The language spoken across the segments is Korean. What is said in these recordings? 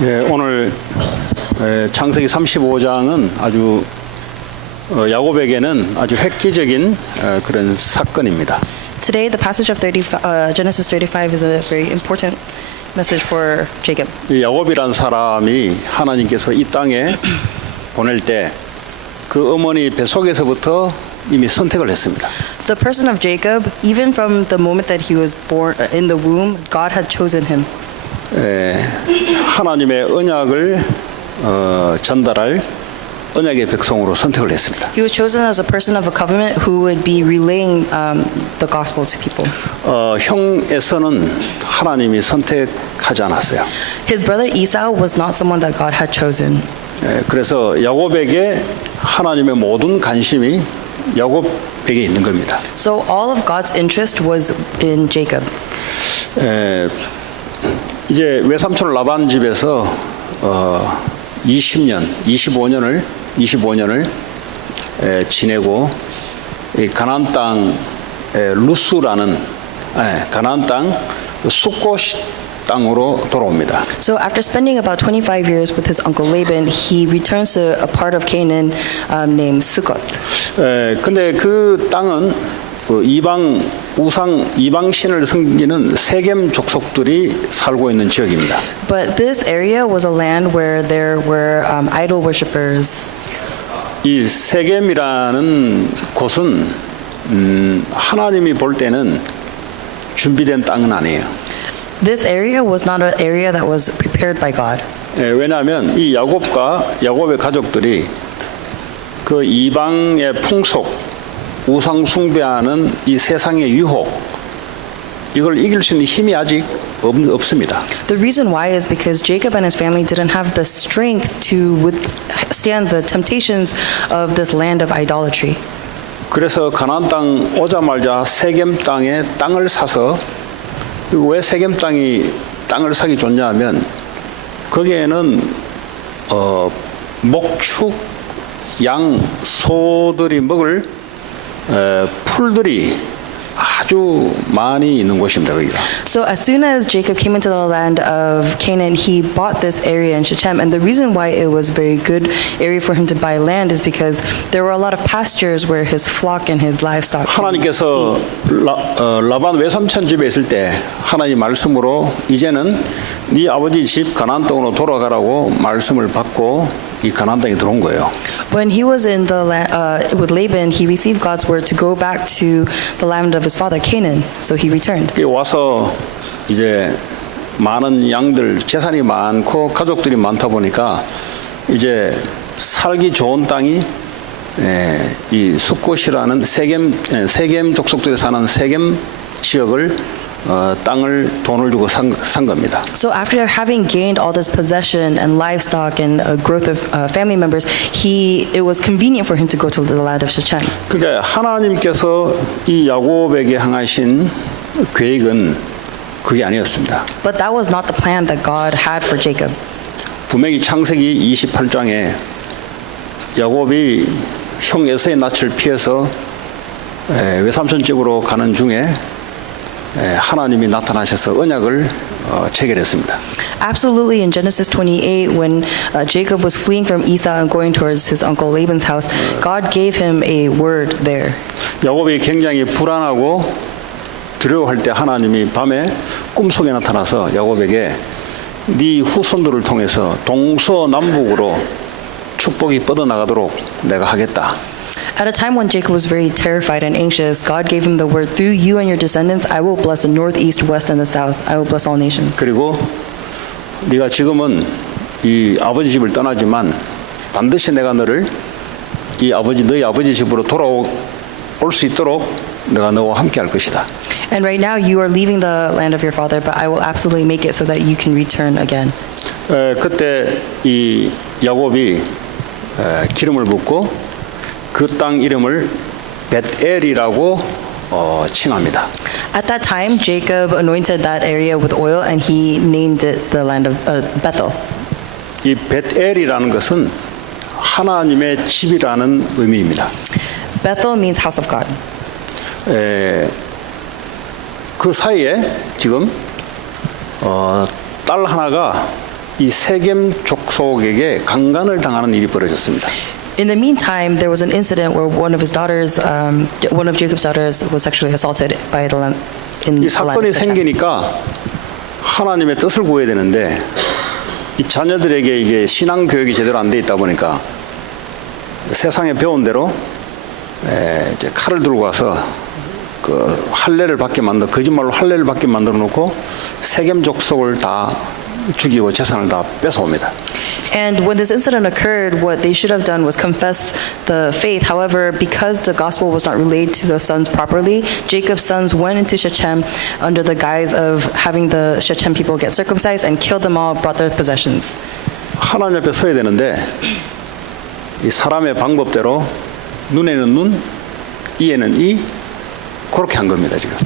예, 오늘 창세기 35장은 아주 야곱에게는 아주 획기적인 그런 사건입니다. Today, the passage of Genesis 35 is a very important message for Jacob. 이 야곱이란 사람이 하나님께서 이 땅에 보낼 때 그 어머니 뱃속에서부터 이미 선택을 했습니다. The person of Jacob, even from the moment that he was born in the womb, God had chosen him. 하나님의 언약을 전달할 언약의 백성으로 선택을 했습니다. He was chosen as a person of a covenant who would be relaying the gospel to people. 형 에서는 하나님이 선택하지 않았어요. His brother Esau was not someone that God had chosen. 그래서 야곱에게 하나님의 모든 관심이 야곱에게 있는 겁니다. So all of God's interest was in Jacob. 이제 외삼촌 라반 집에서 25년을 지내고 이 가나안 땅 루스라는 가나안 땅 숫곳 땅으로 돌아옵니다. So after spending about 25 years with his uncle Laban, he returns to a part of Canaan named Succoth. 근데 그 땅은 이방 신을 섬기는 세겜 족속들이 살고 있는 지역입니다. But this area was a land where there were idol worshippers. 이 세겜이라는 곳은 하나님이 볼 때는 준비된 땅은 아니에요. This area was not an area that was prepared by God. 왜냐하면 이 야곱의 가족들이 그 이방의 풍속, 우상 숭배하는 이 세상의 유혹, 이걸 이길 수 있는 힘이 아직 없습니다. The reason why is because Jacob and his family didn't have the strength to withstand the temptations of this land of idolatry. 그래서 가나안 땅 오자마자 세겜 땅에 땅을 사서 왜 세겜 땅을 사기 좋냐면 거기에는 목축, 양, 소들이 먹을 풀들이 아주 많이 있는 곳입니다. 거기가. So as soon as Jacob came into the land of Canaan, he bought this area in Shechem, and the reason why it was a very good area for him to buy land is because there were a lot of pastures where his flock and his livestock. 하나님께서 라반 외삼촌 집에 있을 때 하나님 말씀으로 이제는 네 아버지 집 가나안 땅으로 돌아가라고 말씀을 받고 이 가나안 땅에 들어온 거예요. When he was in the land with Laban, he received God's word to go back to the land of his father Canaan. So he returned. 와서 이제 많은 양들, 재산이 많고 가족들이 많다 보니까 이제 살기 좋은 땅이 이 숫곳이라는 세겜 족속들이 사는 세겜 지역을 돈을 주고 산 겁니다. So after having gained all this possession and livestock and growth of family members, it was convenient for him to go to the land of Shechem. 그러니까 하나님께서 이 야곱에게 향하신 계획은 그게 아니었습니다. But that was not the plan that God had for Jacob. 분명히 창세기 28장에 야곱이 형 에서의 낯을 피해서 외삼촌 집으로 가는 중에 하나님이 나타나셔서 언약을 체결했습니다. Absolutely, in Genesis 28, when Jacob was fleeing from Esau and going towards his uncle Laban's house, God gave him a word there. 야곱이 굉장히 불안하고 두려워할 때 하나님이 밤에 꿈속에 나타나서 야곱에게 네 후손들을 통해서 동서남북으로 축복이 뻗어나가도록 내가 하겠다. At a time when Jacob was very terrified and anxious, God gave him the word, through you and your descendants, I will bless the north, east, west, and the south. I will bless all nations. 그리고 네가 지금은 이 아버지 집을 떠나지만 반드시 내가 너를 너희 아버지 집으로 돌아올 수 있도록 내가 너와 함께 할 것이다. And right now you are leaving the land of your father, but I will absolutely make it so that you can return again. 그때 이 야곱이 기름을 붓고 그 땅 이름을 벳엘이라고 칭합니다. At that time, Jacob anointed that area with oil, and he named it the land of Bethel. 이 벳엘이라는 것은 하나님의 집이라는 의미입니다. Bethel means house of God. 그 사이에 지금 딸 하나가 이 세겜 족속에게 강간을 당하는 일이 벌어졌습니다. In the meantime, there was an incident where one of his daughters, one of Jacob's daughters, was sexually assaulted by the land in 이 the land 사건이 of Shechem. 생기니까 하나님의 뜻을 구해야 되는데 이 자녀들에게 이게 신앙 교육이 제대로 안 돼 있다 보니까 세상에 배운 대로 이제 칼을 들고 가서 그 할례를 받게 만들 거짓말로 할례를 받게 만들어 놓고 세겜 족속을 다 죽이고 재산을 다 뺏어옵니다. And when this incident occurred, what they should have done was confess the faith. However, because the gospel was not relayed to the sons properly, Jacob's sons went into Shechem under the guise of having the Shechem people get circumcised and killed them all, brought their possessions. 하나님 앞에 서야 되는데 이 사람의 방법대로 눈에는 눈, 이에는 이 그렇게 한 겁니다 지금.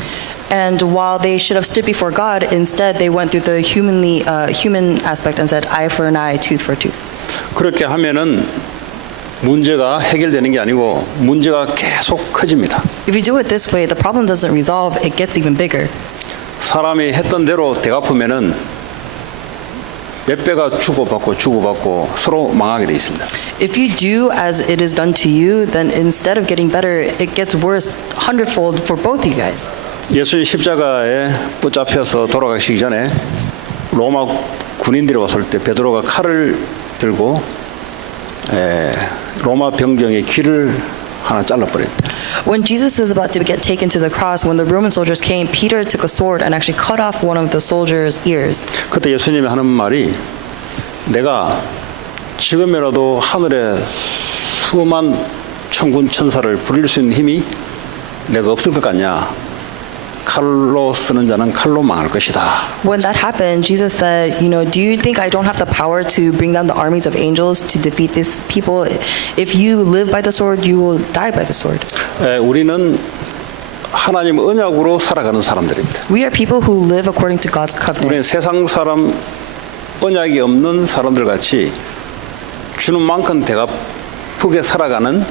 And while they should have stood before God, instead they went through the human aspect and said, eye for an eye, tooth for a tooth. 그렇게 하면은 문제가 해결되는 게 아니고 문제가 계속 커집니다. If you do it this way, the problem doesn't resolve, it gets even bigger. 사람이 했던 대로 되갚으면은 몇 배가 주고받고 서로 망하게 돼 있습니다. If you do as it is done to you, then instead of getting better, it gets worse hundredfold for both you guys. 예수님 십자가에 붙잡혀서 돌아가시기 전에 로마 군인들이 왔을 때 베드로가 칼을 들고 로마 병정의 귀를 하나 잘라버렸다. When Jesus is about to get taken to the cross, when the Roman soldiers came, Peter took a sword and actually cut off one of the soldiers' ears. 그때 예수님이 하는 말이 내가 지금이라도 하늘에 수만 천군 천사를 부릴 수 있는 힘이 내가 없을 것 같냐? 칼로 쓰는 자는 칼로 망할 것이다. When that happened, Jesus said, do you think I don't have the power to bring down the armies of angels to defeat these people? If you live by the sword, you will die by the sword. 우리는 하나님 언약으로 살아가는 사람들입니다. We are people who live according to God's covenant. 우리는 세상 사람 언약이 없는 사람들 같이 주는 만큼 대갚게 살아가는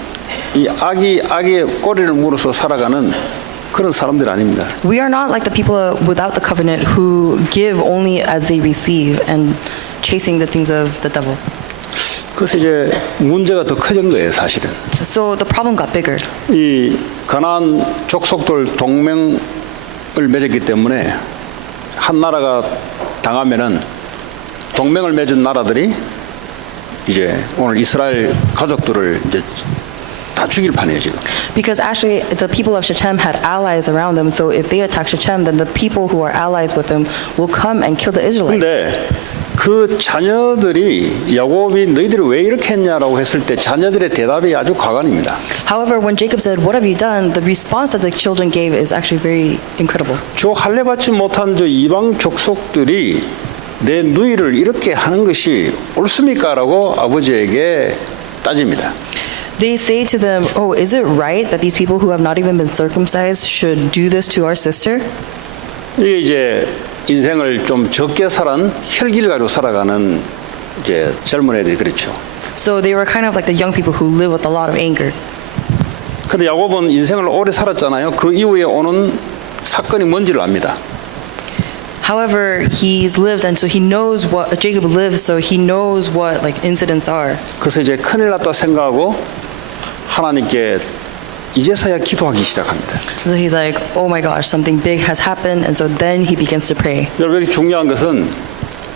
이 악의 꼬리를 물어서 살아가는 그런 사람들 아닙니다. We are not like the people without the covenant who give only as they receive and chasing the things of the devil. 그래서 이제 문제가 더 커진 거예요, 사실은. So the problem got bigger. 이 가나안 족속들 동맹을 맺었기 때문에 한 나라가 당하면은 동맹을 맺은 나라들이 이제 오늘 이스라엘 가족들을 이제 다 죽일 판이에요 지금. Because actually the people of Shechem had allies around them, so if they attack Shechem, then the people who are allies with them will come and kill the Israelites. 근데 그 자녀들이 야곱이 너희들이 왜 이렇게 했냐라고 했을 때 자녀들의 대답이 아주 과관입니다. However, when Jacob said, "What have you done?" the response that the children gave is actually very incredible. 저 할례 받지 못한 저 이방 족속들이 내 누이를 이렇게 하는 것이 옳습니까라고 아버지에게 따집니다. They say to them, "Oh, is it right that these people who have not even been circumcised should do this to our sister?" 이게 이제 인생을 좀 적게 살은 혈기를 가지고 살아가는 이제 젊은 애들이 그렇죠. So they were kind of like the young people who live with a lot of anger. 근데 야곱은 인생을 오래 살았잖아요. 그 이후에 오는 사건이 뭔지를 압니다. However, he's lived, and so he knows what Jacob lives. So he knows what like incidents are. 그래서 이제 큰일 났다 생각하고 하나님께 이제서야 기도하기 시작합니다. So he's like, "Oh my gosh, something big has happened," and so then he begins to pray. 여러분 중요한 것은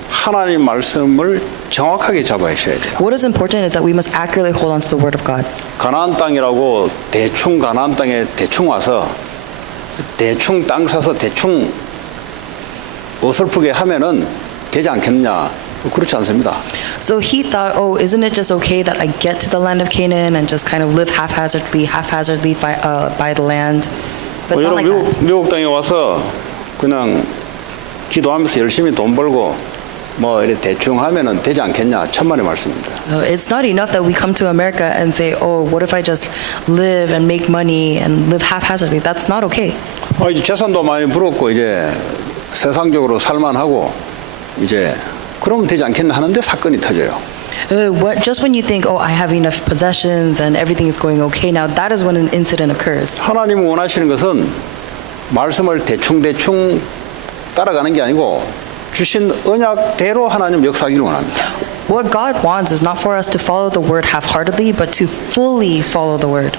하나님 말씀을 정확하게 잡아야셔야 돼요. What is important is that we must accurately hold on to the word of God. 가나안 땅이라고 대충 가나안 땅에 대충 와서 대충 땅 사서 대충 어설프게 하면은 되지 않겠냐? 그렇지 않습니다. So he thought, "Oh, isn't it just okay that I get to the land of Canaan and just kind of live haphazardly by the land?" But it's not like that. 미국 땅에 와서 그냥 기도하면서 열심히 돈 벌고 뭐 이렇게 대충 하면은 되지 않겠냐? 천만의 말씀입니다. It's not enough that we come to America and say, "Oh, what if I just live and make money and live haphazardly?" That's not okay. 이제 재산도 많이 벌었고 이제 세상적으로 살만하고 이제 그러면 되지 않겠나 하는데 사건이 터져요. Just when you think, "Oh, I have enough possessions and everything is going okay now," that is when an incident occurs. 하나님이 원하시는 것은 말씀을 대충 따라가는 게 아니고 주신 언약대로 하나님 역사하기를 원합니다. What God wants is not for us to follow the word half-heartedly, but to fully follow the word.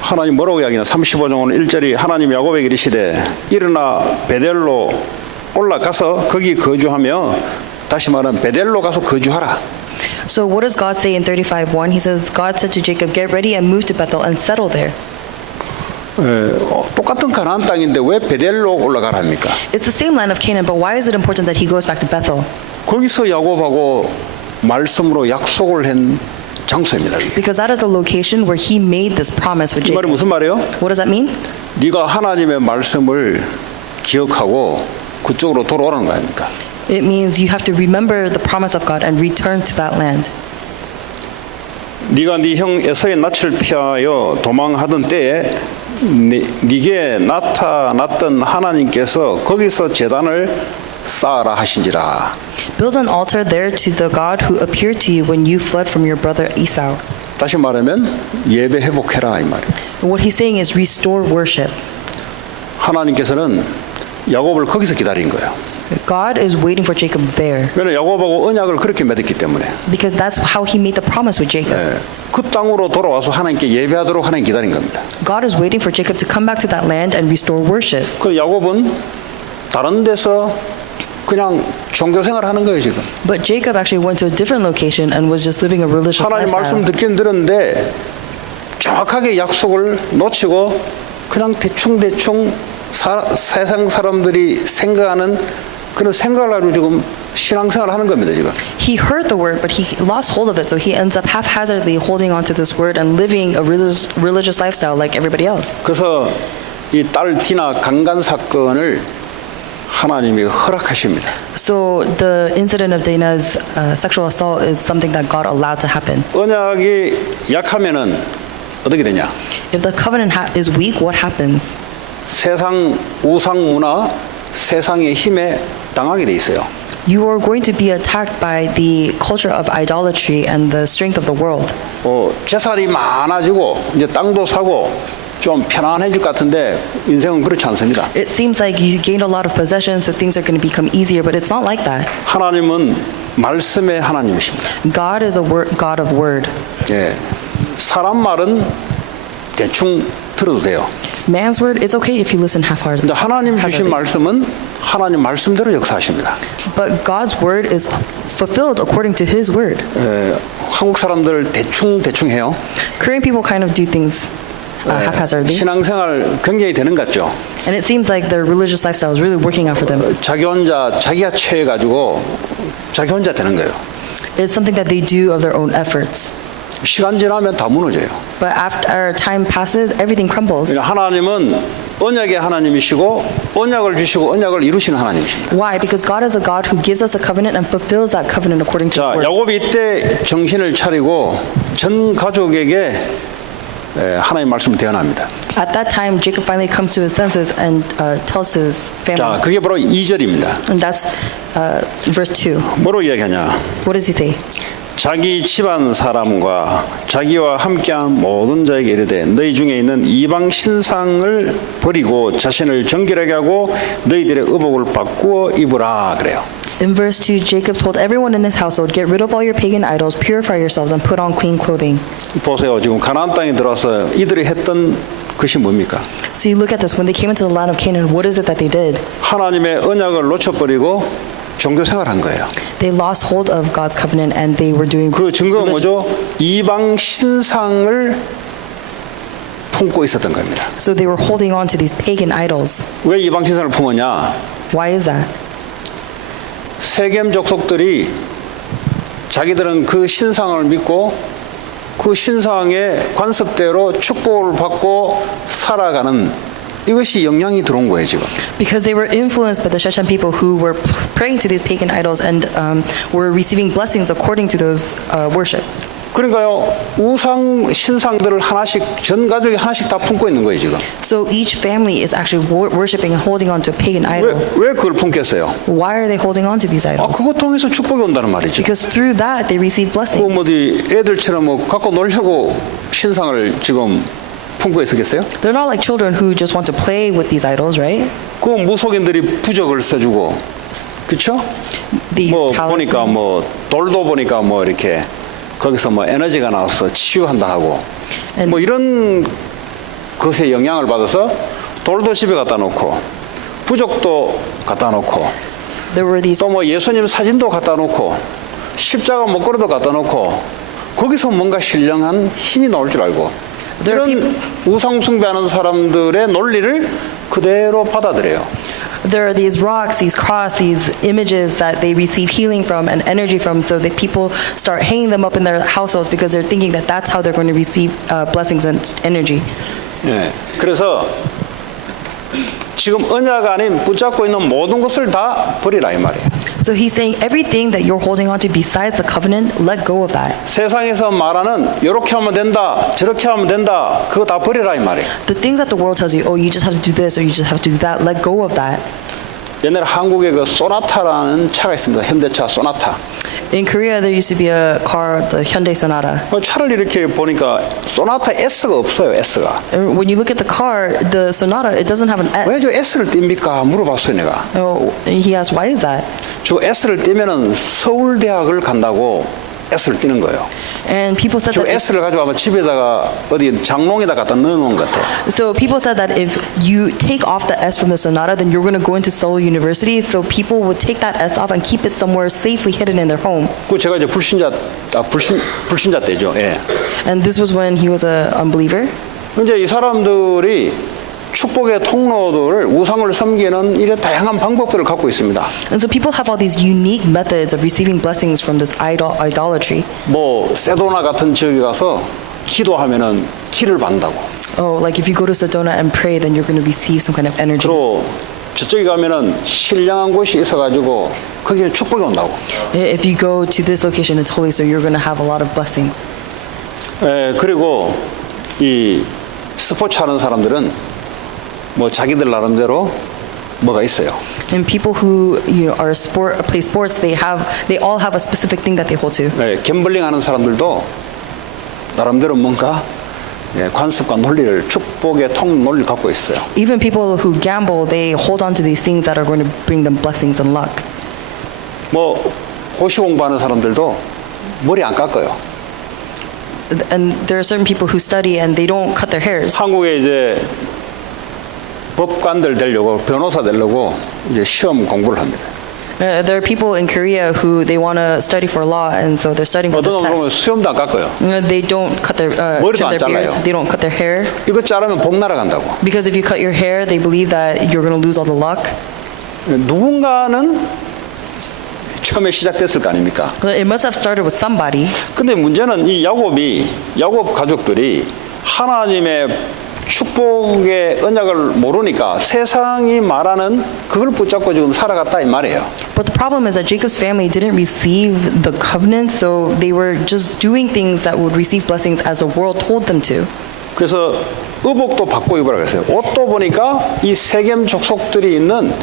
하나님 뭐라고 이야기하나 35장 1절이 하나님 야곱에게 이르시되 일어나 베델로 올라가서 거기 거주하며 다시 말하면 베델로 가서 거주하라. So what does God say in 35:1? He says, God said to Jacob, get ready and move to Bethel and settle there. 똑같은 가나안 땅인데 왜 베델로 올라가라 합니까? It's the same land of Canaan, but why is it important that he goes back to Bethel? 거기서 야곱하고 말씀으로 약속을 한 장소입니다. 이게. Because that is the location where he made this promise with 이 말이 Jacob. 무슨 말이에요? What does that mean? 네가 하나님의 말씀을 기억하고 그쪽으로 돌아오라는 거 아닙니까? It means you have to remember the promise of God and return to that land. 네가 네 형 에서의 낯을 피하여 도망하던 때에 네게 나타났던 하나님께서 거기서 제단을 쌓아라 하신지라. Build an altar there to the God who appeared to you when you fled from your brother Esau. 다시 말하면 예배 회복해라 이 말이에요. What he's saying is restore worship. 하나님께서는 야곱을 거기서 기다린 거예요. God is waiting for Jacob there 왜냐하면 야곱하고 언약을 그렇게 맺었기 때문에 because that's how he made the promise with Jacob. 그 땅으로 돌아와서 하나님께 예배하도록 하나님 기다린 겁니다. God is waiting for Jacob to come back to that land and restore worship. 그 야곱은 다른 데서 그냥 종교 생활을 하는 거예요 지금. But Jacob actually went to a different location and was just living a religious 하나님 말씀 lifestyle. 듣긴 들었는데 정확하게 약속을 놓치고 그냥 대충 세상 사람들이 생각하는 그런 생각을 가지고 지금 신앙생활을 하는 겁니다 지금. He heard the word, but he lost hold of it, so he ends up haphazardly holding on to this word and living a religious lifestyle like everybody else. 그래서 이 딸 디나 강간 사건을 하나님이 허락하십니다. So the incident of Dana's sexual assault is something that God allowed to happen. 언약이 약하면은 어떻게 되냐? If the covenant is weak, what happens? 세상 우상 문화, 세상의 힘에 당하게 돼 있어요. You are going to be attacked by the culture of idolatry and the strength of the world. 재산이 많아지고 이제 땅도 사고 좀 편안해질 것 같은데 인생은 그렇지 않습니다. It seems like you gained a lot of possessions, so things are going to become easier, but it's not like that. 하나님은 말씀의 하나님이십니다. God is a God of word. 예, 사람 말은 대충 들어도 돼요. Man's word, it's okay if you listen half-heartedly. 근데 하나님 주신 말씀은 하나님 말씀대로 역사하십니다. But God's word is fulfilled according to His word. 한국 사람들 대충 해요. Korean people kind of do things haphazardly, 신앙생활 굉장히 되는 것 같죠. and it seems like their religious lifestyle is really working out for them. 자기 혼자 자기가 취해가지고 자기 혼자 되는 거예요. It's something that they do of their own efforts. 시간 지나면 다 무너져요. But after time passes, everything crumbles. 그러니까 하나님은 언약의 하나님이시고 언약을 주시고 언약을 이루시는 하나님이십니다. Why? Because God is a God who gives us a covenant and fulfills that covenant according to His 자, word. 야곱이 이때 정신을 차리고 전 가족에게 하나님 말씀을 대언합니다. At that time, Jacob finally comes to his senses and tells his 자, family. 그게 바로 2절입니다. And that's verse 2. 뭐로 이야기하냐? What does he say? 자기 집안 사람과 자기와 함께한 모든 자에게 이르되 너희 중에 있는 이방 신상을 버리고 자신을 정결하게 하고 너희들의 의복을 바꾸어 입으라 그래요. In verse 2, Jacob told everyone in his household, get rid of all your pagan idols, purify yourselves, and put on clean clothing. 보세요. 지금 가나안 땅에 들어와서 이들이 했던 것이 뭡니까? See, look at this. When they came into the land of Canaan, what is it that they did? 하나님의 언약을 놓쳐버리고 종교 생활한 거예요. They lost hold of God's covenant and they were doing 그 증거가 뭐죠? religious. 이방 신상을 품고 있었던 겁니다. So they were holding on to these pagan idols. 왜 이방 신상을 품었냐? Why is that? 세겜 족속들이 자기들은 그 신상을 믿고 그 신상의 관습대로 축복을 받고 살아가는 이것이 영향이 들어온 거예요 지금. Because they were influenced by the Shechem people who were praying to these pagan idols and were receiving blessings according to those worship. 그러니까요 우상 신상들을 하나씩 전 가족이 하나씩 다 품고 있는 거예요 지금. So each family is actually worshiping and holding on to a pagan idol. 왜 그걸 품겠어요? Why are they holding on to these 아 idols? 그거 통해서 축복이 온다는 말이죠. Because through that they receive 그 blessings. 어디 애들처럼 뭐 갖고 놀려고 신상을 지금 품고 있었겠어요? They're not like children who just want to play with these idols, right? 그 무속인들이 부적을 써주고 그렇죠? They 뭐 use 보니까 talismans. 뭐 돌도 보니까 뭐 이렇게 거기서 뭐 에너지가 나와서 치유한다 하고 And- 뭐 이런 것에 영향을 받아서 돌도 집에 갖다 놓고 부적도 갖다 놓고 There were these 또 뭐 예수님 사진도 갖다 놓고 십자가 목걸이도 갖다 놓고 거기서 뭔가 신령한 힘이 나올 줄 알고 There are 이런 우상 숭배하는 사람들의 논리를 그대로 받아들여요. There are these rocks, these cross, these images that they receive healing from and energy from, so that people start hanging them up in their households because they're thinking that that's how they're going to receive blessings and energy. 예. 그래서 지금 언약 아닌 붙잡고 있는 모든 것을 다 버리라 이 말이에요. So he's saying everything that you're holding on to besides the covenant, let go of that. 세상에서 말하는 이렇게 하면 된다, 저렇게 하면 된다, 그거 다 버리라 이 말이에요. The things that the world tells you, oh, you just have to do this or you just have to do that, let go of that. 옛날에 한국에 그 소나타라는 차가 있습니다. 현대차 소나타. In Korea, there used to be a car, the Hyundai Sonata. 차를 이렇게 보니까 소나타 S가 없어요. S가. And when you look at the car, the Sonata, it doesn't have an 왜 S. 저 S를 띱니까? 물어봤어요 내가. Oh, he asked, why is that? 저 S를 띄면은 서울대학을 간다고 S를 띄는 거예요. And people said 저 that. S를 가지고 아마 집에다가 어디 장롱에다 갖다 넣어놓은 것 같아요. So people said that if you take off the S from the Sonata, then you're going to go into Seoul University. So people would take that S off and keep it somewhere safely hidden in their home. 그 제가 이제 불신자 때죠. 예. And this was when he was an unbeliever. 이제 이 사람들이 축복의 통로들을 우상을 섬기는 이런 다양한 방법들을 갖고 있습니다. And so people have all these unique methods of receiving blessings from this idolatry. 뭐 세도나 같은 지역에 가서 기도하면은 기를 받는다고. Oh, like if you go to Sedona and pray, then you're going to receive some kind of energy. 그리고 저쪽에 가면은 신령한 곳이 있어가지고 거기는 축복이 온다고. If you go to this location, it's holy, so you're going to have a lot of blessings. 그리고 이 스포츠 하는 사람들은 뭐 자기들 나름대로 뭐가 있어요. And people who are play sports, they all have a specific thing that they hold to. 갬블링 하는 사람들도 나름대로 뭔가 관습과 논리를 축복의 통 논리를 갖고 있어요. Even people who gamble, they hold on to these things that are going to bring them blessings and luck. 뭐 고시 공부하는 사람들도 머리 안 깎아요. And there are certain people who study and they don't cut their hairs. 한국에 이제 법관들 되려고 변호사 되려고 이제 시험 공부를 합니다. There are people in Korea who they want to study for law, and so they're studying for this 어떤 놈은 보면 test. 수염도 안 깎아요. They don't cut their 머리도 trim 안 their beards. 잘라요. They don't cut their hair 이거 자르면 복 날아간다고. because if you cut your hair, they believe that you're going to lose all the luck. 누군가는 처음에 시작됐을 거 아닙니까? But it must have started with somebody. 근데 문제는 이 야곱 가족들이 하나님의 축복의 언약을 모르니까 세상이 말하는 그걸 붙잡고 지금 살아갔다 이 말이에요. But the problem is that Jacob's family didn't receive the covenant, so they were just doing things that would receive blessings as the world told them to. 그래서 의복도 바꿔 입으라고 했어요. 옷도 보니까 이 세겜 족속들이 있는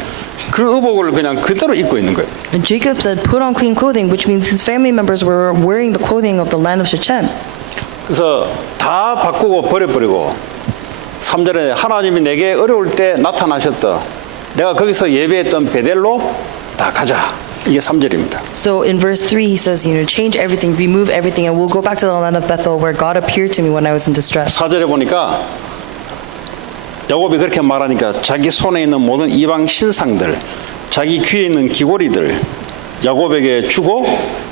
그 의복을 그냥 그대로 입고 있는 거예요. And Jacob said, "Put on clean clothing," which means his family members were wearing the clothing of the land of Shechem. 그래서 다 바꾸고 버려버리고 3절에 하나님이 내게 어려울 때 나타나셨다. 내가 거기서 예배했던 베델로 다 가자. 이게 3절입니다. So in verse 3, he says, change everything, remove everything, and we'll go back to the land of Bethel where God appeared to me when I was in distress. 4절에 보니까 야곱이 그렇게 말하니까 자기 손에 있는 모든 이방 신상들, 자기 귀에 있는 귀고리들 야곱에게 주고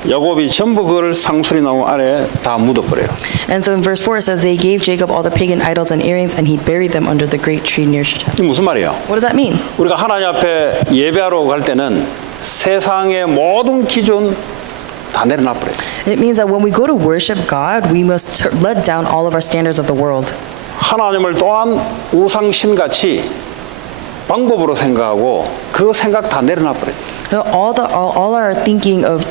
야곱이 전부 그걸 상수리 나무 아래에 다 묻어버려요. And so in verse 4, it says, they gave Jacob all the pagan idols and earrings, and he buried them under the great tree near Shechem. 이게 무슨 말이에요? What does that mean? 우리가 하나님 앞에 예배하러 갈 때는 세상의 모든 기준 다 내려놔버려요. It means that when we go to worship God, we must let down all of our standards of the world. 하나님을 또한 우상신같이 방법으로 생각하고 그 생각 다 내려놔버려요. All our thinking of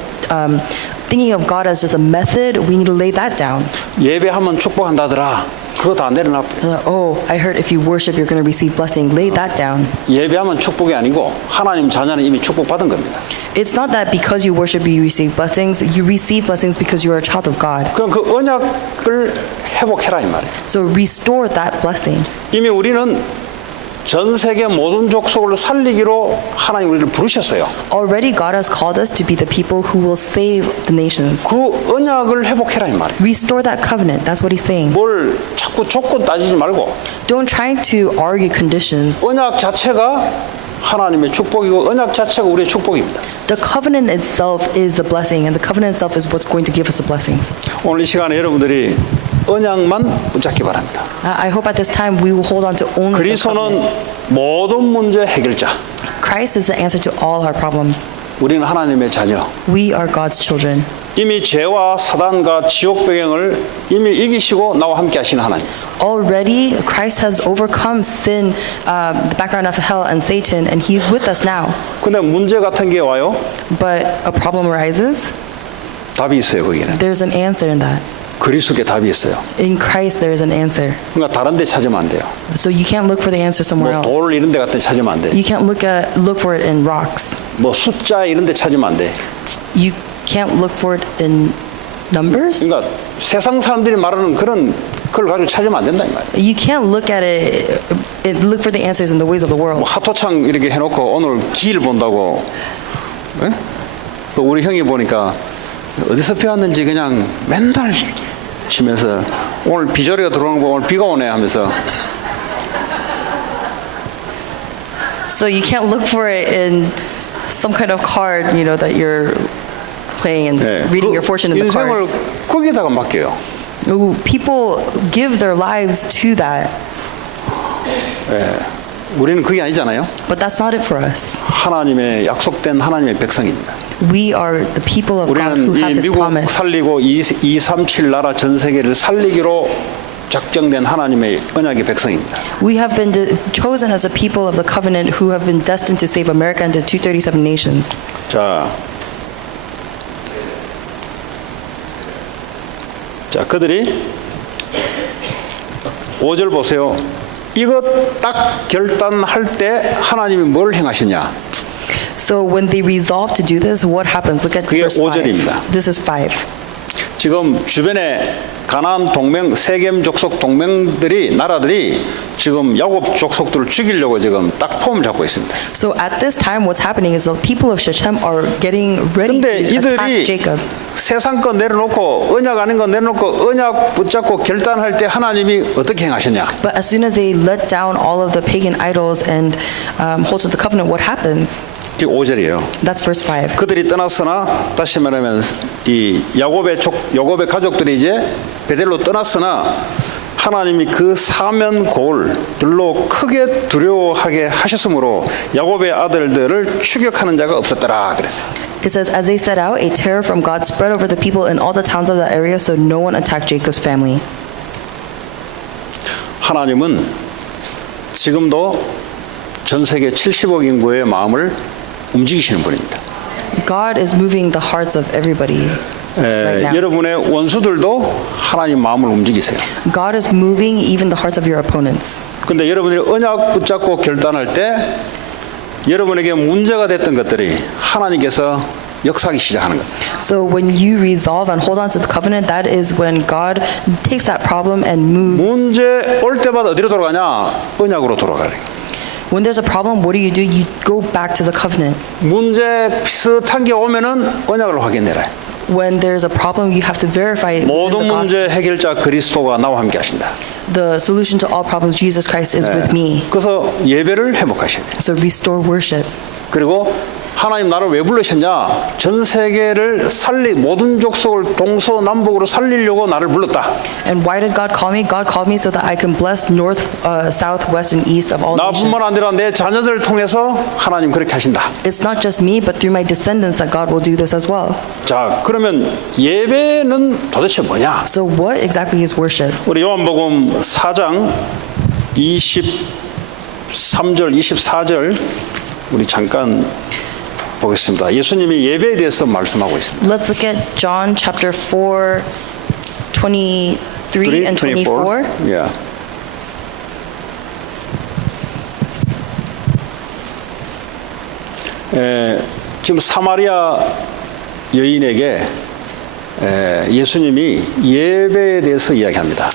God as just a method, we need to lay that down. 예배하면 축복한다더라. 그거 다 내려놔버려요. Oh, I heard if you worship, you're going to receive blessing. Lay that down. 예배하면 축복이 아니고 하나님 자녀는 이미 축복받은 겁니다. It's not that because you worship, you receive blessings. You receive blessings because you are a child of God. 그럼 그 언약을 회복해라 이 말이에요. So restore that blessing. 이미 우리는 전 세계 모든 족속을 살리기로 하나님 우리를 부르셨어요. Already God has called us to be the people who will save the nations. 그 언약을 회복해라 이 말이에요. Restore that covenant. That's what he's saying. 뭘 자꾸 조건 따지지 말고 Don't try to argue conditions. 언약 자체가 하나님의 축복이고 언약 자체가 우리의 축복입니다. The covenant itself is the blessing, and the covenant itself is what's going to give us the blessings. 오늘 이 시간에 여러분들이 언약만 붙잡기 바랍니다. I hope at this time we will hold on to only the 그리스도는 covenant. 모든 문제 해결자. Christ is the answer to all our problems. 우리는 하나님의 자녀. We are God's children. 이미 죄와 사단과 지옥 배경을 이미 이기시고 나와 함께 하시는 하나님. Already, Christ has overcome sin, the background of hell and Satan, and He's with us now. 근데 문제 같은 게 와요. But a problem arises. 답이 있어요, 거기는. There's an answer in that. 그리스도께 답이 있어요. In Christ, there is an answer. 그러니까 다른 데 찾으면 안 돼요. So you can't look for the answer somewhere 뭐 else. 돌 이런 데 같은 데 찾으면 안 돼. You can't look for it in rocks. 뭐 숫자 이런 데 찾으면 안 돼. You can't look for it in numbers. 그러니까 세상 사람들이 말하는 그런 걸 가지고 찾으면 안 된다 이 말이에요. You can't look at it, look for the answers in the ways of the 뭐 world. 하토창 이렇게 해놓고 오늘 기를 본다고. 예? 그 우리 형이 보니까 어디서 배웠는지 그냥 맨날 치면서 오늘 비조리가 들어오는 거 오늘 비가 오네 하면서. So you can't look for it in some kind of card, you know, that you're playing and 예. reading your fortune in the 인생을 cards. 거기에다가 맡겨요. People give their lives to that, 우리는 그게 아니잖아요. but that's not it for us. 하나님의 약속된 하나님의 백성입니다. We are the people of God who 우리는 have 이 His 미국 promise. 살리고 237 나라 전 세계를 살리기로 작정된 하나님의 언약의 백성입니다. We have been chosen as a people of the covenant who have been destined to save America and the 237 nations. 자, 그들이 5절 보세요. 이것 딱 결단할 때 하나님이 뭘 행하셨냐? So when they resolve to do this, what happens? Look at 그게 verse 5절입니다. 5. This is 5. 지금 주변에 가나안 동맹, 세겜 족속 동맹들이 나라들이 지금 야곱 족속들을 죽이려고 지금 딱 폼을 잡고 있습니다. So at this time, what's happening is the people of Shechem are getting ready 근데 to attack 이들이 Jacob. 세상 거 내려놓고 언약 아닌 거 내려놓고 언약 붙잡고 결단할 때 하나님이 어떻게 행하셨냐? But as soon as they let down all of the pagan idols and hold to the covenant, what happens? 5절이에요. That's verse 5. 그들이 떠났으나 다시 말하면 이 야곱의 가족들이 이제 베델로 떠났으나 하나님이 그 사면 고을들로 크게 두려워하게 하셨으므로 야곱의 아들들을 추격하는 자가 없었더라 그랬어요. It says, as they set out, a terror from God spread over the people in all the towns of that area, so no one attacked Jacob's family. 하나님은 지금도 전 세계 70억 인구의 마음을 움직이시는 분입니다. God is moving the hearts of everybody right now. 여러분의 원수들도 하나님 마음을 움직이세요. God is moving even the hearts of your opponents. 근데 여러분들이 언약 붙잡고 결단할 때 여러분에게 문제가 됐던 것들이 하나님께서 역사하기 시작하는 것. So when you resolve and hold on to the covenant, that is when God takes that problem and moves. 문제 올 때마다 어디로 돌아가냐? 언약으로 돌아가요. When there's a problem, what do? You go back to the covenant. 문제 비슷한 게 오면은 언약을 확인해라. When there's a problem, you have to verify it. within 모든 the gospel. 문제 해결자 그리스도가 나와 함께 하신다. The solution to all problems, Jesus Christ is with me. 그래서 예배를 회복하셔야 돼요. So restore worship. 그리고 하나님 나를 왜 부르셨냐? 전 세계를 모든 족속을 동서남북으로 살리려고 나를 불렀다. And why did God call me? God called me so that I can bless north, south, west, and east of all nations. 나뿐만 아니라 내 자녀들을 통해서 하나님 그렇게 하신다. It's not just me, but through my descendants that God will do this as well. 자, 그러면 예배는 도대체 뭐냐? So what exactly is worship? 우리 요한복음 4장 23절, 24절 우리 잠깐 보겠습니다. 예수님이 예배에 대해서 말씀하고 있습니다. Let's look at John chapter 4, 23 and 24. Yeah. 지금 사마리아 여인에게 예수님이 예배에 대해서 이야기합니다.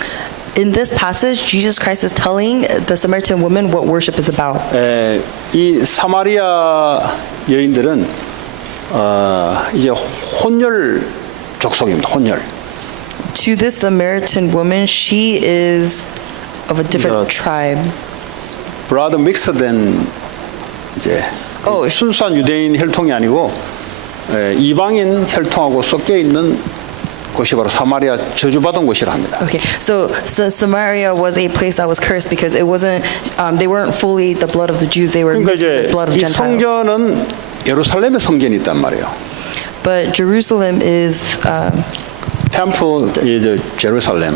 In this passage, Jesus Christ is telling the Samaritan woman what worship is about. 이 사마리아 여인들은 이제 혼혈 족속입니다. 혼혈. To this Samaritan woman, she is of a different tribe. 브라드 믹스된 이제 순수한 유대인 혈통이 아니고 이방인 혈통하고 섞여 있는 곳이 바로 사마리아 저주받은 곳이라 합니다. Okay, so Samaria was a place that was cursed because it wasn't, they weren't fully the blood of the Jews, they were 그러니까 mixed with 이제 the blood of 이 Gentiles. 성전은 예루살렘에 성전이 있단 말이에요. But Jerusalem is, 템플 이제 제루살렘.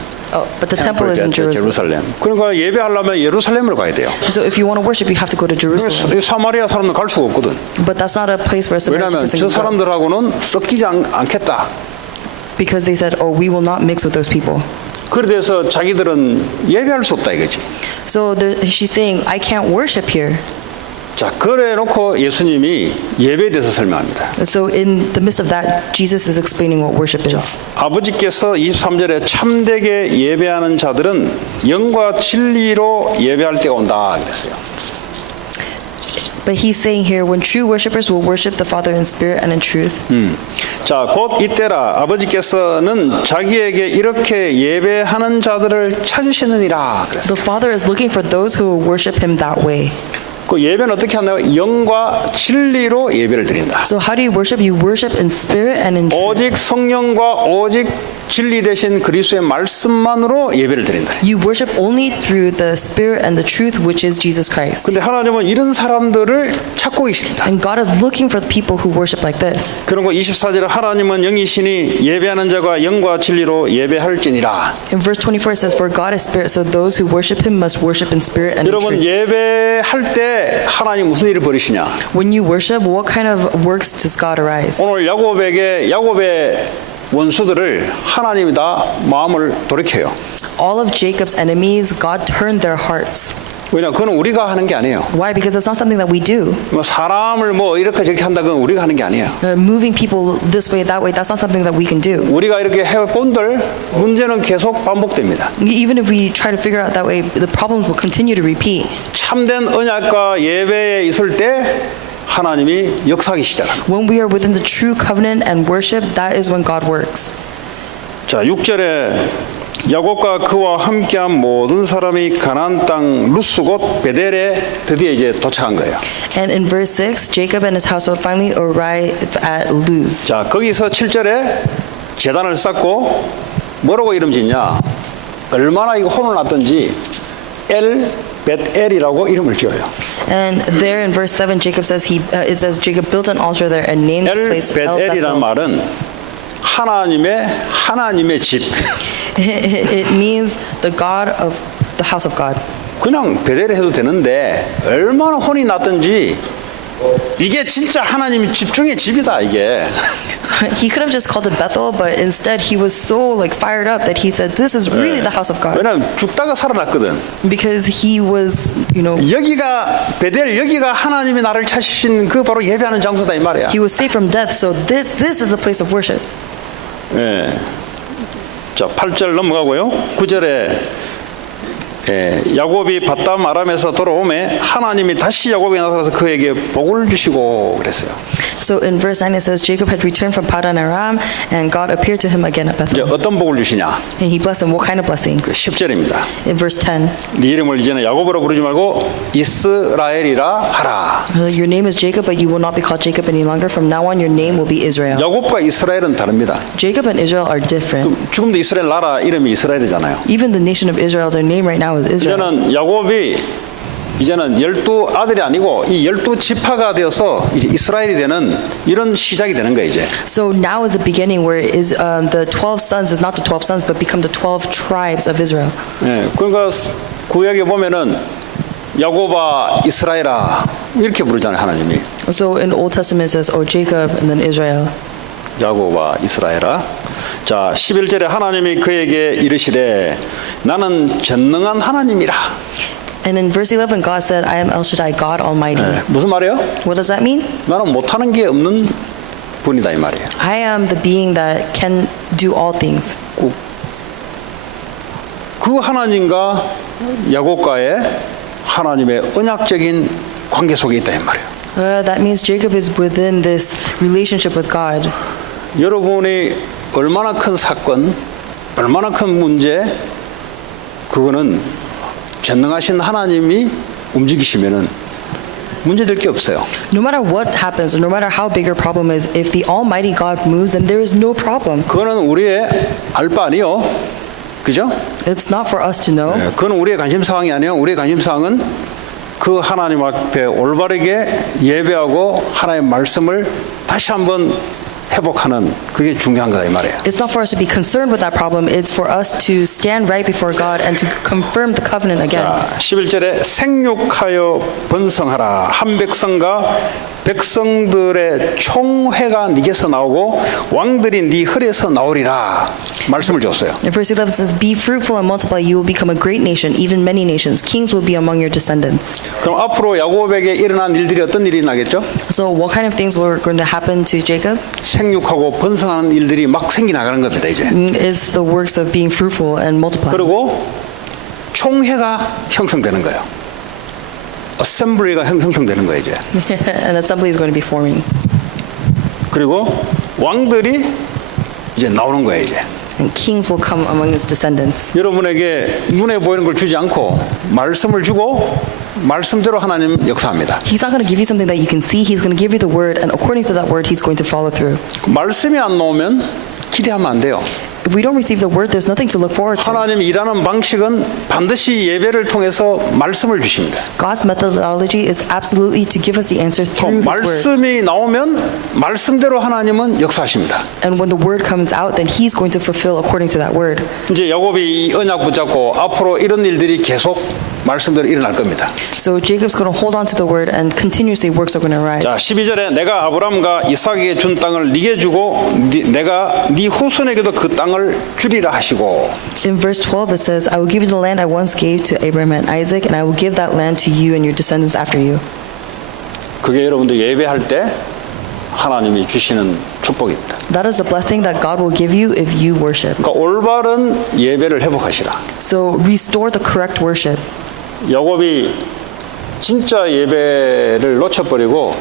but the temple is in Jerusalem. 그러니까 예배하려면 예루살렘으로 가야 돼요. So if you want to worship, you have to go to Jerusalem. 이 사마리아 사람들 갈 수가 없거든. But that's not a place where a Samaritan 왜냐하면 person 저 can go. 사람들하고는 섞이지 않겠다. Because they said, oh, we will not mix with those people. 그래 돼서 자기들은 예배할 수 없다 이거지. So she's saying, I can't worship here. 자, 그래 놓고 예수님이 예배에 대해서 설명합니다. So in the midst of that, Jesus is explaining what worship is. 아버지께서 23절에 참되게 예배하는 자들은 영과 진리로 예배할 때가 온다 그랬어요. But he's saying here, when true worshipers will worship the Father in spirit and in truth. 자, 곧 이때라 아버지께서는 자기에게 이렇게 예배하는 자들을 찾으시느니라 그랬어요. The Father is looking for those who will worship him that way. 그 예배는 어떻게 하나요? 영과 진리로 예배를 드린다. So how do you worship? You worship in spirit and in truth. 오직 성령과 오직 진리 대신 그리스도의 말씀만으로 예배를 드린다. You worship only through the spirit and the truth, which is Jesus Christ. 근데 하나님은 이런 사람들을 찾고 계십니다. And God is looking for the people who worship like this. 그런 거 24절에 하나님은 영이시니 예배하는 자가 영과 진리로 예배할지니라. In verse 24 it says, for God is spirit, so those who worship him must worship in spirit and in 여러분 truth. 예배할 때 하나님 무슨 일을 벌이시냐? When you worship, what kind of works does God arise? 오늘 야곱의 원수들을 하나님이 다 마음을 돌이켜요. All of Jacob's enemies, God turned their hearts. 왜냐? 그건 우리가 하는 게 아니에요. Why? Because it's not something that we do. 뭐 사람을 뭐 이렇게 저렇게 한다 그건 우리가 하는 게 아니에요. Moving people this way, that way, that's not something that we can do. 우리가 이렇게 해본들 문제는 계속 반복됩니다. Even if we try to figure out that way, the problems will continue to repeat. 참된 언약과 예배에 있을 때 하나님이 역사하기 시작합니다. When we are within the true covenant and worship, that is when God works. 자, 6절에 야곱과 그와 함께한 모든 사람이 가나안 땅 루스 곧 베델에 드디어 이제 도착한 거예요. And in verse 6, Jacob and his household finally arrive at Luz. 자, 거기서 7절에 제단을 쌓고 뭐라고 이름 짓냐? 얼마나 이거 혼을 났던지 엘 벳엘이라고 이름을 지어요. And there in verse 7, Jacob says it says Jacob built an altar there and named the 엘 place El 벳엘이라는 Bethel. 말은 하나님의 집. It means the God of the house of God. 그냥 베델 해도 되는데 얼마나 혼이 났던지 이게 진짜 하나님 집중의 집이다 이게. He could have just called it Bethel, but instead he was so like fired up that he said, "This is really the house of God." 왜냐면 죽다가 살아났거든. Because he was, 여기가 베델 여기가 하나님이 나를 찾으신 그 바로 예배하는 장소다 이 말이야. he was saved from death. So this is the place of worship. 예. 자, 8절 넘어가고요. 9절에 야곱이 바담 아람에서 돌아오매 하나님이 다시 야곱에게 나타나서 그에게 복을 주시고 그랬어요. So in verse 9 it says Jacob had returned from Padan Aram and God appeared to him again at 이제 Bethel. 어떤 복을 주시냐? And he blessed him. What kind of blessing? 10절입니다. In verse 10, 네 이름을 이제는 야곱으로 부르지 말고 이스라엘이라 하라. your name is Jacob, but you will not be called Jacob any longer. From now on your name will be Israel. 야곱과 이스라엘은 다릅니다. Jacob and Israel are different. 지금도 이스라엘 나라 이름이 이스라엘이잖아요. Even the nation of Israel, their name right now is Israel. 이제는 야곱이 이제는 12아들이 아니고 이 12지파가 되어서 이제 이스라엘이 되는 이런 시작이 되는 거예요, 이제. So now is the beginning where is the 12 sons is not the 12 sons but become the 12 tribes of Israel. 예. 그러니까 구약에 보면은 야곱아 이스라엘아 이렇게 부르잖아요, 하나님이. So in Old Testament it says, "Oh Jacob," and then Israel. 야곱아 이스라엘아. 자, 11절에 하나님이 그에게 이르시되 나는 전능한 하나님이라. And in verse 11 God said, "I am El Shaddai, God Almighty." 예. 무슨 말이에요? What does that mean? 나는 못하는 게 없는 분이다 이 말이에요. I am the being that can do all things. 그 그 하나님과 야곱과의 하나님의 언약적인 관계 속에 있다 이 말이에요. That means Jacob is within this relationship with God. 여러분이 얼마나 큰 사건, 얼마나 큰 문제, 그거는 전능하신 하나님이 움직이시면은 문제될 게 없어요. No matter what happens, or no matter how big your problem is, if the Almighty God moves, then there is no problem. 그거는 우리의 알 바 아니요, 그죠? It's not for us to know. 네, 그건 우리의 관심 사항이 아니에요. 우리의 관심 사항은 그 하나님 앞에 올바르게 예배하고 하나님의 말씀을 다시 한번 회복하는 그게 중요한 거다 이 말이에요. It's not for us to be concerned with that problem. It's for us to stand right before God and to confirm the covenant again. 자, 11절에 생육하여 번성하라. 한 백성과 백성들의 총회가 네게서 나오고 왕들이 네 혈에서 나오리라 말씀을 줬어요. In verse 11 says, "Be fruitful and multiply. You will become a great nation, even many nations. Kings will be among your descendants." 그럼 앞으로 야곱에게 일어난 일들이 어떤 일이 나겠죠? So what kind of things were going to happen to Jacob? 생육하고 번성하는 일들이 막 생겨나가는 겁니다 이제. Is the works of being fruitful and multiplying. 그리고 총회가 형성되는 거예요. 어셈블리가 형성되는 거예요 이제. An assembly is going to be forming. 그리고 왕들이 이제 나오는 거예요 이제. And kings will come among his descendants. 여러분에게 눈에 보이는 걸 주지 않고 말씀을 주고 말씀대로 하나님 역사합니다. He's not going to give you something that you can see. He's going to give you the word, and according to that word, he's going to follow through. 말씀이 안 나오면 기대하면 안 돼요. If we don't receive the word, there's nothing to look forward to. 하나님이 일하는 방식은 반드시 예배를 통해서 말씀을 주십니다. God's methodology is absolutely to give us the answer through his word. 말씀이 나오면 말씀대로 하나님은 역사하십니다. And when the word comes out, then he's going to fulfill according to that word. 이제 야곱이 이 언약 붙잡고 앞으로 이런 일들이 계속 말씀대로 일어날 겁니다. So Jacob's going to hold on to the word, and continuously works are going to arise. 자, 12절에 내가 아브람과 이삭에게 준 땅을 네게 주고 내가 네 후손에게도 그 땅을 주리라 하시고. In verse 12 it says, "I will give you the land I once gave to Abraham and Isaac, and I will give that land to you and your descendants after you." 그게 여러분들 예배할 때 하나님이 주시는 축복입니다. That is the blessing that God will give you if you worship. 그러니까 올바른 예배를 회복하시라. So restore the correct worship. 야곱이 진짜 예배를 놓쳐버리고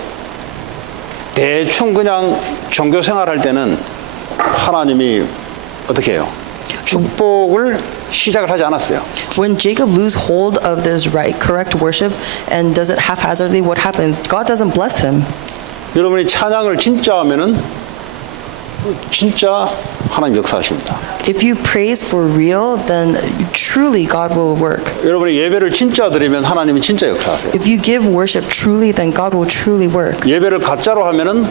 대충 그냥 종교 생활할 때는 하나님이 어떻게 해요? 축복을 시작을 하지 않았어요. When Jacob lose hold of this right, correct worship and does it haphazardly, what happens? God doesn't bless him. 여러분이 찬양을 진짜 하면은 진짜 하나님 역사하십니다. If you praise for real, then truly God will work. 여러분이 예배를 진짜 드리면 하나님이 진짜 역사하세요. If you give worship truly, then God will truly work. 예배를 가짜로 하면은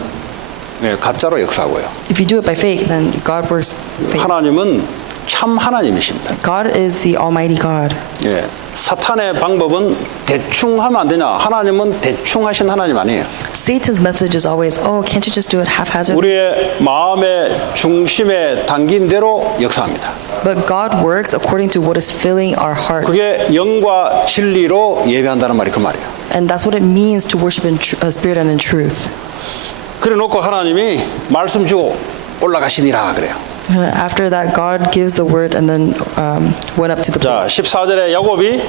가짜로 역사하고요. If you do it by fake, then God works fake. 하나님은 참 하나님이십니다. God is the Almighty God. 예, 사탄의 방법은 대충 하면 안 되냐? 하나님은 대충 하신 하나님 아니에요. Satan's message is always, oh, can't you just do it haphazardly? 우리의 마음의 중심에 담긴 대로 역사합니다. But God works according to what is filling our hearts. 그게 영과 진리로 예배한다는 말이 그 말이에요. And that's what it means to worship in spirit and in truth. 그래 놓고 하나님이 말씀 주고 올라가시니라 그래요. After that, God gives the word and then went up to the 자, place. 14절에 야곱이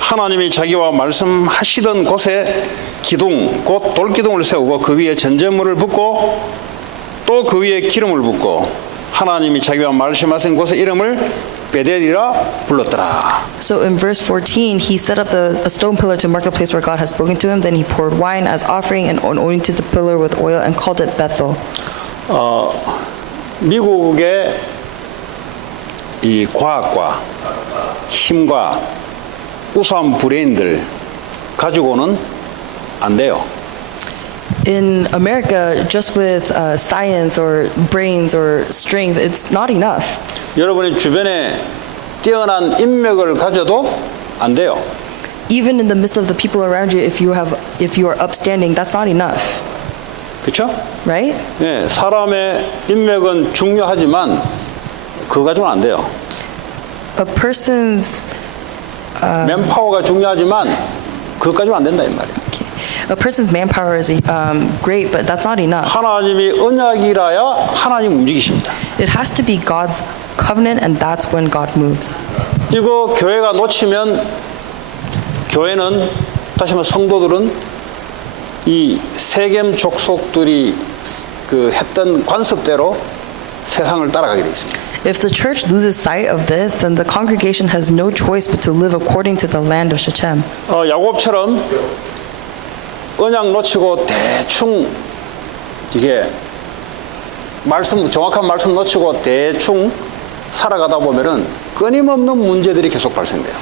하나님이 자기와 말씀하시던 곳에 기둥, 곧 돌기둥을 세우고 그 위에 전제물을 붓고 또 그 위에 기름을 붓고 하나님이 자기와 말씀하신 곳의 이름을 베델이라 불렀더라. So in verse 14, he set up a stone pillar to mark the place where God has spoken to him. Then he poured wine as offering and anointed the pillar with oil and called it Bethel. 미국의 이 과학과 힘과 우수한 브레인들 가지고는 안 돼요. In America, just with science or brains or strength, it's not enough. 여러분의 주변에 뛰어난 인맥을 가져도 안 돼요. Even in the midst of the people around you, if you are upstanding, that's not enough, 그렇죠? right? 예, 사람의 인맥은 중요하지만 그거 가지고는 안 돼요. A person's 맨파워가 중요하지만 그것 가지고는 안 된다 이 말이에요. manpower is great, but that's not enough. 하나님이 언약이라야 하나님 움직이십니다. It has to be God's covenant, and that's when God moves. 이거 교회가 놓치면 교회는 다시 말해 성도들은 이 세겜 족속들이 그 했던 관습대로 세상을 따라가게 돼 있습니다. If the church loses sight of this, then the congregation has no choice but to live according to the land of Shechem. 야곱처럼 언약 놓치고 대충 이게 정확한 말씀 놓치고 대충 살아가다 보면은 끊임없는 문제들이 계속 발생돼요.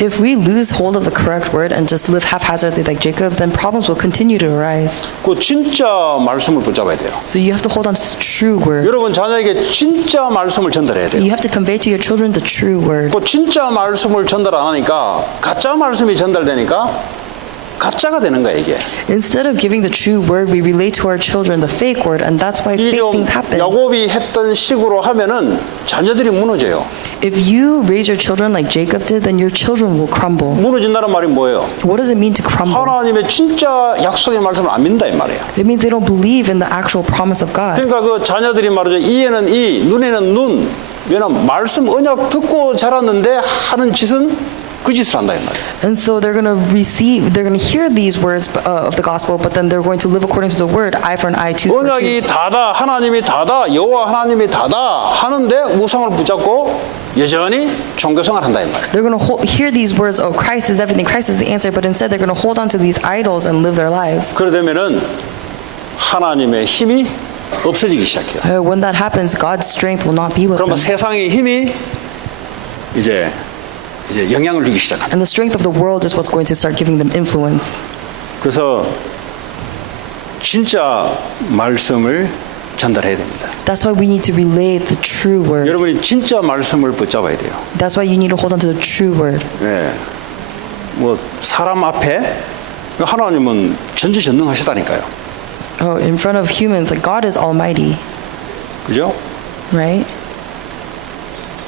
If we lose hold of the correct word and just live haphazardly like Jacob, then problems will continue to arise. 그 진짜 말씀을 붙잡아야 돼요. So you have to hold on to the true word. 여러분 자녀에게 진짜 말씀을 전달해야 돼요. You have to convey to your children the true word. 그 진짜 말씀을 전달 안 하니까 가짜 말씀이 전달되니까 가짜가 되는 거야 이게. Instead of giving the true word, we relate to our children the fake word, and that's why fake 좀 things happen. 야곱이 했던 식으로 하면은 자녀들이 무너져요. If you raise your children like Jacob did, then your children will crumble. 무너진다는 말이 뭐예요? What does it mean to crumble? 하나님의 진짜 약속의 말씀을 안 믿는다 이 말이에요. It means they don't believe in the actual promise of God. 그러니까 그 자녀들이 말이죠. 이에는 이, 눈에는 눈. 왜냐면 말씀 언약 듣고 자랐는데 하는 짓은 그 짓을 한다 이 말이에요. And so they're going to hear these words of the gospel, but then they're going to live according to the word, eye for an eye, tooth for a 언약이 tooth. 다다, 하나님이 다다, 여호와 하나님이 다다 하는데 우상을 붙잡고 여전히 종교생활 한다 이 말이에요. They're going to hear these words, oh, Christ is everything, Christ is the answer, but instead they're going to hold on to these idols and live their lives. 그러되면은 하나님의 힘이 없어지기 시작해요. When that happens, God's strength will not be with 그러면 them. 세상의 힘이 이제 영향을 주기 시작합니다. And the strength of the world is what's going to start giving them influence. 그래서 진짜 말씀을 전달해야 됩니다. That's why we need to relay the true word. 여러분이 진짜 말씀을 붙잡아야 돼요. That's why you need to hold on to the true word. 예. 뭐 사람 앞에 하나님은 전지전능하시다니까요. Oh, in front of humans, like God is almighty, 그죠? right?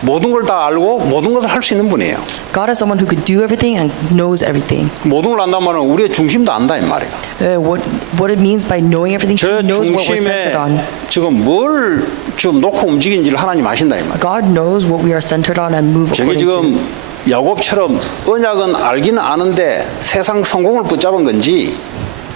모든 걸 다 알고 모든 것을 할 수 있는 분이에요. God is someone who could do everything and knows everything. 모든 걸 안다면 우리의 중심도 안다 이 말이에요. What it means by knowing everything, 저 He knows what we're centered 중심에 on. 지금 뭘 좀 놓고 움직이는지를 하나님 아신다 이 말이에요. God knows what we are centered on and move 저게 according to. 지금 야곱처럼 언약은 알기는 아는데 세상 성공을 붙잡은 건지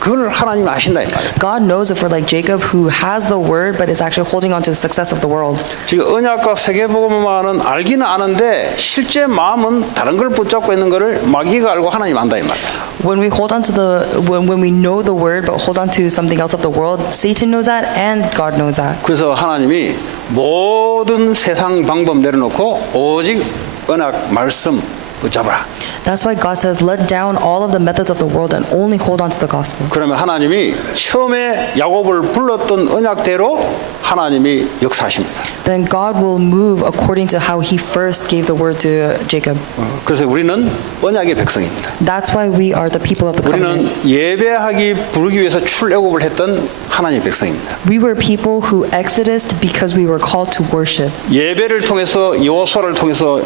그걸 하나님 아신다 이 말이에요. God knows if we're like Jacob, who has the word but is actually holding on to the success of the world. 지금 언약과 세계복음만은 알기는 아는데 실제 마음은 다른 걸 붙잡고 있는 거를 마귀가 알고 하나님 안다 이 말이에요. When we hold on to when we know the word but hold on to something else of the world, Satan knows that and God knows that. 그래서 하나님이 모든 세상 방법 내려놓고 오직 언약 말씀 붙잡아라. That's why God says, let down all of the methods of the world and only hold on to the gospel. 그러면 하나님이 처음에 야곱을 불렀던 언약대로 하나님이 역사하십니다. Then God will move according to how He first gave the word to Jacob. 그래서 우리는 언약의 백성입니다. That's why we are the people of the 우리는 covenant. 예배하기 부르기 위해서 출애굽을 했던 하나님의 백성입니다. We were people who exodus because we were called to worship. 예배를 통해서 여호수아를 통해서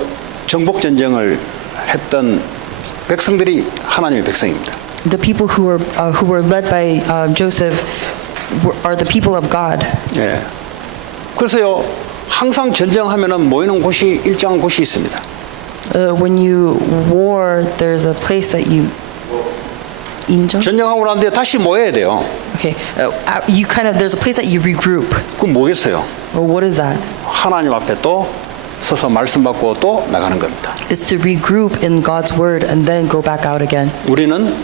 정복 전쟁을 했던 백성들이 하나님의 백성입니다. The people who were led by Joseph are the people of God. 예. 그래서요 항상 전쟁하면은 모이는 곳이 일정한 곳이 있습니다. When you war, there's a place that you 인정? 전쟁하고 난 뒤에 다시 모여야 돼요. Okay, you there's a place that you regroup. 그럼 뭐겠어요? Well, what is that? 하나님 앞에 또 서서 말씀 받고 또 나가는 겁니다. It's to regroup in God's word and then go back out again. 우리는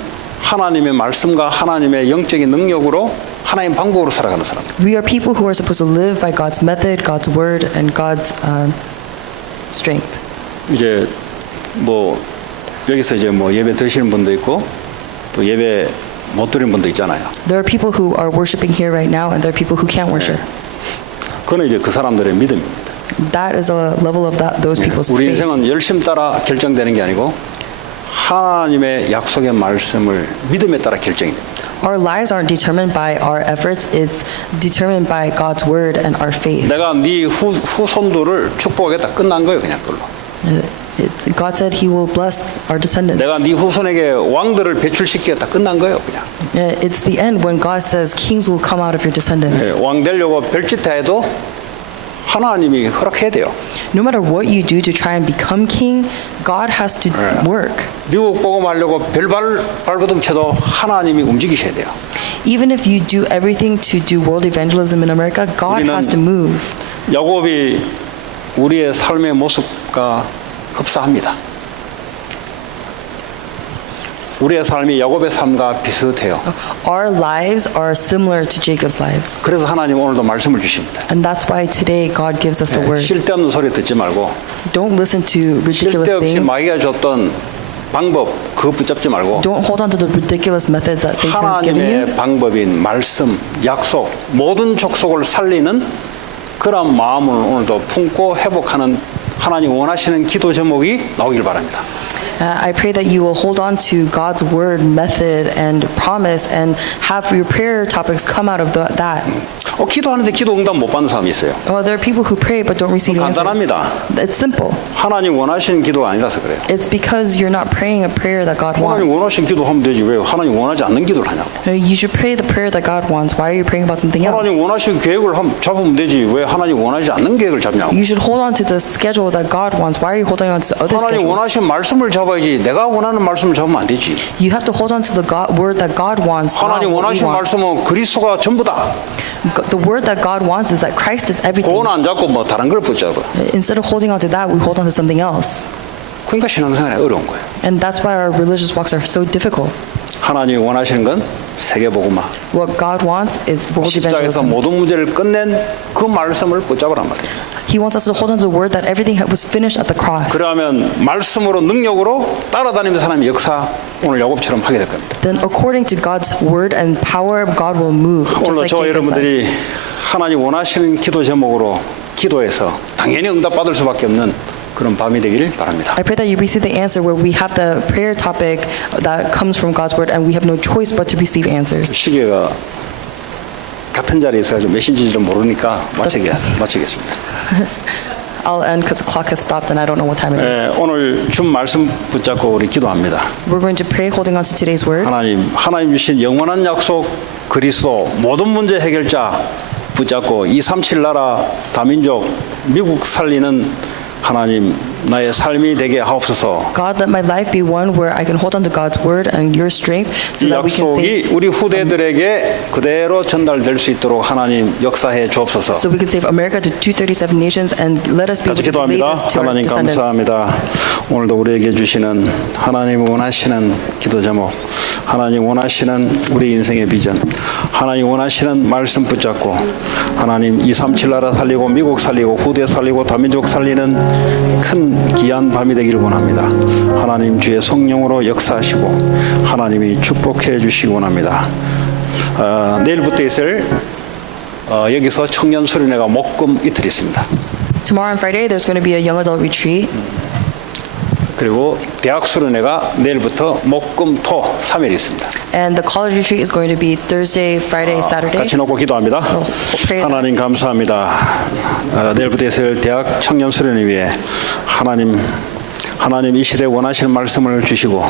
하나님의 말씀과 하나님의 영적인 능력으로 하나님 방법으로 살아가는 사람. We are people who are supposed to live by God's method, God's word, and God's strength. 이제 뭐 여기서 이제 뭐 예배 드시는 분도 있고 또 예배 못 드리는 분도 있잖아요. There are people who are worshiping here right now, and there are people who can't worship. 그건 이제 그 사람들의 믿음입니다. That is a level of those people's 우리 faith. 인생은 열심 따라 결정되는 게 아니고 하나님의 약속의 말씀을 믿음에 따라 결정이 됩니다. Our lives aren't determined by our efforts, it's determined by God's word and our faith. 내가 네 후손들을 축복하겠다 끝난 거예요 그냥 그걸로. God said He will bless our descendants. 내가 네 후손에게 왕들을 배출시키겠다 끝난 거예요 그냥. It's the end when God says kings will come out of your descendants. 왕 되려고 별짓 다 해도 하나님이 허락해야 돼요. no matter what you do to try and become king, God has to work. 미국 복음하려고 발버둥 쳐도 하나님이 움직이셔야 돼요. Even if you do everything to do world evangelism in America, God 우리는 has to move. 야곱이 우리의 삶의 모습과 흡사합니다. 우리의 삶이 야곱의 삶과 비슷해요. Our lives are similar to Jacob's lives. 그래서 하나님 오늘도 말씀을 주십니다. And that's why today God gives us the word. 쓸데없는 소리 듣지 말고 Don't listen to ridiculous 쓸데없이 things. 마귀가 줬던 방법 그거 붙잡지 말고 Don't hold on to the ridiculous methods that Satan has given you. 하나님의 방법인 말씀, 약속, 모든 족속을 살리는 그런 마음을 오늘도 품고 회복하는 하나님 원하시는 기도 제목이 나오길 바랍니다. I pray that you will hold on to God's word, method, and promise, and have your prayer topics come out of that. 기도하는데 기도 응답 못 받는 사람이 있어요. Well, there are people who pray but don't receive answers. 간단합니다. It's simple. 하나님 원하시는 기도가 아니라서 그래요. It's because you're not praying a prayer that God 하나님 wants. 원하시는 기도하면 되지 왜 하나님 원하지 않는 기도를 하냐고. You should pray the prayer that God wants. Why are you praying about something else? 하나님 원하시는 계획을 잡으면 되지 왜 하나님 원하지 않는 계획을 잡냐고. You should hold on to the schedule that God wants. Why are you holding on to other 하나님 schedules? 원하시는 말씀을 잡아야지 내가 원하는 말씀을 잡으면 안 되지. You have to hold on to the word that God wants. not 하나님 what we 원하시는 want. 말씀은 그리스도가 전부다. The word that God wants is that Christ is everything. 그건 안 잡고 뭐 다른 걸 붙잡아. Instead of holding on to that, we hold on to something else. 그러니까 신앙생활이 어려운 거예요. And that's why our religious walks are so difficult. 하나님이 원하시는 건 세계복음화. What God wants is world 십자가에서 evangelism. 모든 문제를 끝낸 그 말씀을 붙잡으란 말이에요. He wants us to hold on to the word that everything was finished at the cross. 그러면 말씀으로 능력으로 따라다니는 사람이 역사 오늘 야곱처럼 하게 될 겁니다. Then according to God's word and power, God will move. Just 오늘도 like 저와 Jacob said. 여러분들이 하나님 원하시는 기도 제목으로 기도해서 당연히 응답받을 수밖에 없는 그런 밤이 되기를 바랍니다. I pray that you receive the answer where we have the prayer topic that comes from God's word and we have no choice but to receive answers. 시계가 같은 자리에 있어가지고 몇 시인지를 모르니까 마치겠습니다. I'll end because the clock has stopped and I don't know what time it is. 오늘 준 말씀 붙잡고 우리 기도합니다. We're going to pray holding on to today's word. 하나님 주신 영원한 약속 그리스도 모든 문제 해결자 붙잡고 237 나라 다민족 미국 살리는 하나님 나의 삶이 되게 하옵소서. God, let my life be one where I can hold on to God's word and your strength so 이 that we can 약속이 save, 우리 후대들에게 그대로 전달될 수 있도록 하나님 역사해 주옵소서. so we can save America to 237 nations and let us be able 같이 to relay 기도합니다. this to our 하나님 descendants. 감사합니다. 오늘도 우리에게 주시는 하나님 원하시는 기도 제목, 하나님 원하시는 우리 인생의 비전, 하나님 원하시는 말씀 붙잡고 하나님 237 나라 살리고 미국 살리고 후대 살리고 다민족 살리는 큰 귀한 밤이 되기를 원합니다. 하나님 주의 성령으로 역사하시고 하나님이 축복해 주시기 원합니다. 내일부터 있을 여기서 청년 수련회가 목금 이틀 있습니다. Tomorrow and Friday there's going to be a young adult retreat. 그리고 대학 수련회가 내일부터 목금토 3일 있습니다. And the college retreat is going to be Thursday, Friday, Saturday. 같이 놓고 기도합니다. we'll pray that. 하나님 감사합니다. 내일부터 있을 대학 청년 수련회 위해 하나님 이 시대에 원하시는 말씀을 주시고